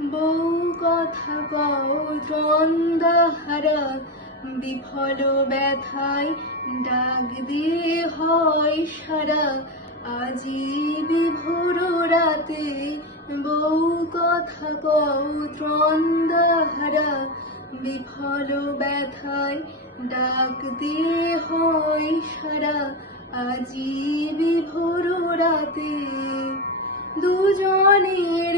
বউ কথা কও দ্বন্দ্বহারা, বিফল ব্যথায় ডাক দিয়ে হয় সারা। আজি বিভোর রাতে বউ কথা কও দ্বন্দ্বহারা, বিফল ব্যথায় ডাক দিয়ে হয় সারা। আজি বিভোর রাতে দুজনে